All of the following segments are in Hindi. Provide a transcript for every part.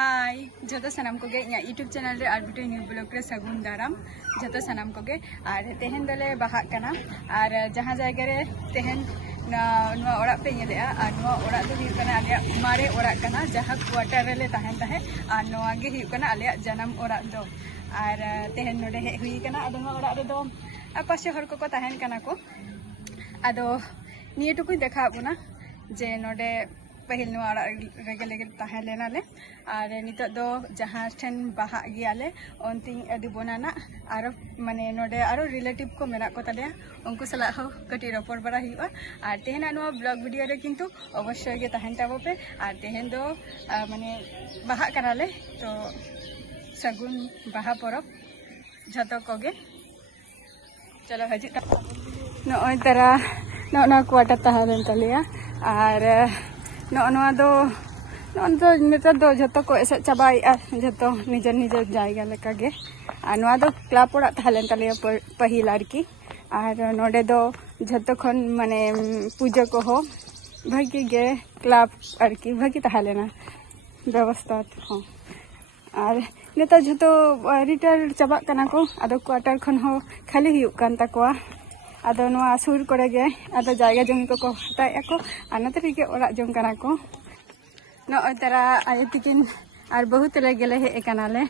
हाय जो सामान को यूट्यूब चैनल रे और बिटो न्यू ब्लॉग रे सगुन दाराम जो सामान को और तेहन दले बाहा कना और जहाँ जगह रे तेहन ओड़ा पे ओड़ा दो मारे ओड़ा कना जहाँ क्वार्टर रे तहन तहे और नवा गे हुई कना आले जन्म ओड़ा दो और तेहन नोडे हे हुई कना अदो ओड़ा रे दो पासे हर को तहन कना को अदो निये टुकुई देखा बुना जे नोडे पहल रेगे लेगे तहन लेना ले और नितो दो जहाँ ठेन बाहा गियाले उनती अदी बनाना और माने नोडे आरो रिलेटिव को मेरा को तले उनको सला हो कटी रपोर बड़ा हुआ और तेहना नो ब्लॉग वीडियो रे किंतु अवश्य गे तहन ताबो पे और तेहन दो माने बाहा कराले तो सगुन बाहा परब जतो कोगे चलो हजी नोय तरा ना क्वार्टर तहन तलिया और नेता दो जो को एसे चाबाइया जो निजर निजर जायगा लेकागे और दो क्लाब ओड़ा तहलेन तलिया पहिल आरकी और नोडे दो जो खन माने पूजा को हो भागी गे क्लाब आरकी भागी तहलेना व्यवस्था हो और नेता जो रिटायर चाबा कना को आदो क्वार्टर खन हो खाली हुयुक कान ताकोआ आदो नोआ सुर करे गे आदो जायगा जमी को हटाया को आनाते रिगे ओड़ा जम कना को नोय तारा आयो तिकिन और बहुत ले गेले हे एकानाले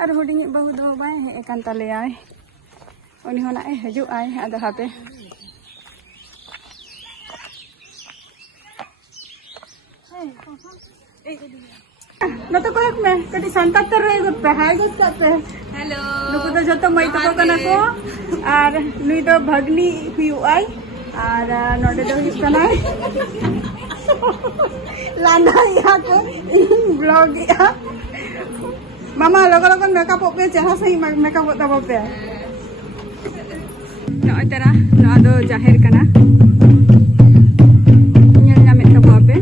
और हुडिंग बहु दो बाय हे एकान ताले आय उनी होना ए हजु आय आदो हापे न तो कोक में कटी संतातर रे गुत हाय गुत पे हेलो नुको तो जतो मई तो कना को और नुई तो भगनी हुयु आय और नोडे दो हुयु कना लाना या को ब्लॉग या मामा लोग लोग मेकअप पे जहां सही मेकअप तब पे न तेरा न दो जाहिर कना ñal ñame tabo पे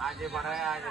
आगे बढ़ाए आगे